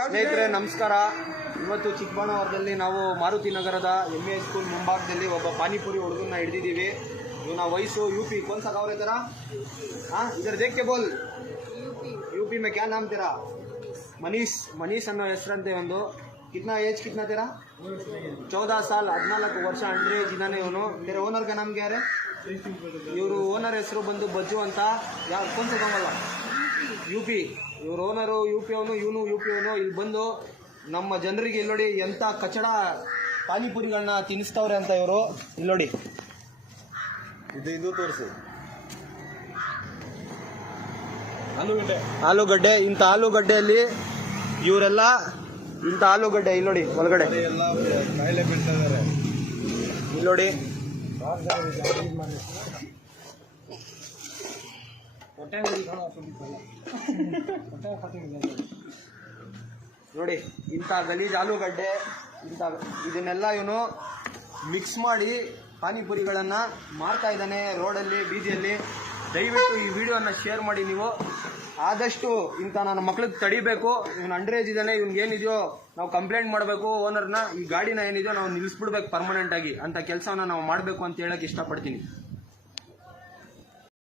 ಸ್ನೇಹಿತರೆ ನಮಸ್ಕಾರ ಇವತ್ತು ಚಿಕ್ಕಬಳ್ಳಾಪುರದಲ್ಲಿ ನಾವು ಮಾರುತಿ ನಗರದ ಎಮ್ ಎ ಸ್ಕೂಲ್ ಮುಂಭಾಗದಲ್ಲಿ ಒಬ್ಬ ಪಾನಿಪುರಿ ಹುಡುಗನ ಹಿಡಿದಿದ್ದೀವಿ ಇವನ ವಯಸ್ಸು ಯು ಪಿ कौन सा गाँव है तेरा हाँ इधर देख के बोल यूपी में क्या नाम तेरा ಮನೀಶ್ ಮನೀಶ್ ಅನ್ನೋ ಹೆಸರಂತೆ ಒಂದು ಕಿತ್ನಾ ಏಜ್ ಕಿತ್ನಾ तेरा ಚೌದಾ ಸಾಲ್ ಹದಿನಾಲ್ಕು ವರ್ಷ ಅಂಡ್ರೆ ಏಜ್ ಇದ್ದಾನೆ ಇವನು तेरे ಓನರ್ का नाम क्या है ಇವರು ಓನರ್ ಹೆಸರು ಬಂದು ಬಜ್ಜು ಅಂತ ಯಾರು कौन सा गाँव वाला ಯು ಪಿ ಇವ್ರ ಓನರು ಯು ಪಿ ಅವನು ಇವನು ಯು ಪಿ ಅವನು ಇಲ್ಲಿ ಬಂದು ನಮ್ಮ ಜನರಿಗೆ ಇಲ್ಲಿ ನೋಡಿ ಎಂಥ ಕಚಡ ಪಾನಿಪುರಿಗಳನ್ನ ತಿನ್ನಿಸ್ತವ್ರೆ ಅಂತ ಇವರು. ಇಲ್ಲಿ ನೋಡಿ. ಇದು ಇದು ತೋರಿಸಿ. ಆಲೂಗಡ್ಡೆ. ಆಲೂಗಡ್ಡೆ ಇಂಥ ಆಲೂಗಡ್ಡೆಯಲ್ಲಿ ಇವರೆಲ್ಲ ಇಂಥ ಆಲೂಗಡ್ಡೆ ಇಲ್ಲಿ ನೋಡಿ ಒಳಗಡೆ. ಇಲ್ಲಿ ನೋಡಿ. ನೋಡಿ, ಇಂಥ ಗಲೀಜ್ ಆಲೂಗಡ್ಡೆ, ಇಂಥ ಇದನ್ನೆಲ್ಲ ಇವನು ಮಿಕ್ಸ್ ಮಾಡಿ ಪಾನಿಪುರಿಗಳನ್ನು ಮಾರ್ತಾ ಇದ್ದಾನೆ ರೋಡಲ್ಲಿ, ಬೀದಿಯಲ್ಲಿ. ದಯವಿಟ್ಟು ಈ ವಿಡಿಯೋನ ಶೇರ್ ಮಾಡಿ ನೀವು. ಆದಷ್ಟು ಇಂಥ ನನ್ನ ಮಕ್ಳಿಗೆ ತಡಿಬೇಕು. ಇವನು ಅಂಡ್ರೇಜ್ ಇದ್ದಾನೆ ಏನಿದೆಯೋ ನಾವು ಕಂಪ್ಲೇಂಟ್ ಮಾಡಬೇಕು ಓನರ್ನ ಈ ಗಾಡಿನ ಏನಿದೆಯೋ ನಾವು ನಿಲ್ಲಿಸ್ಬಿಡ್ಬೇಕು ಪರ್ಮನೆಂಟ್ ಆಗಿ. ಅಂತ ಕೆಲಸವನ್ನ ನಾವು ಮಾಡಬೇಕು ಅಂತ ಹೇಳಕ್ ಇಷ್ಟಪಡ್ತೀನಿ.